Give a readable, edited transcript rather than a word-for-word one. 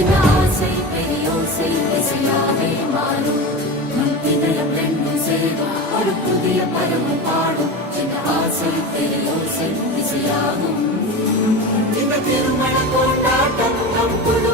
சின்ன ஆசை பெரியோசை இசையாவே மாறும். இதயம் ரெண்டும் சேரும் ஒரு புதிய பருவம் பாடும். சின்ன ஆசை பெரியோசை இசையாகும். இந்த திருமண கொண்டாட்டம் நம் புது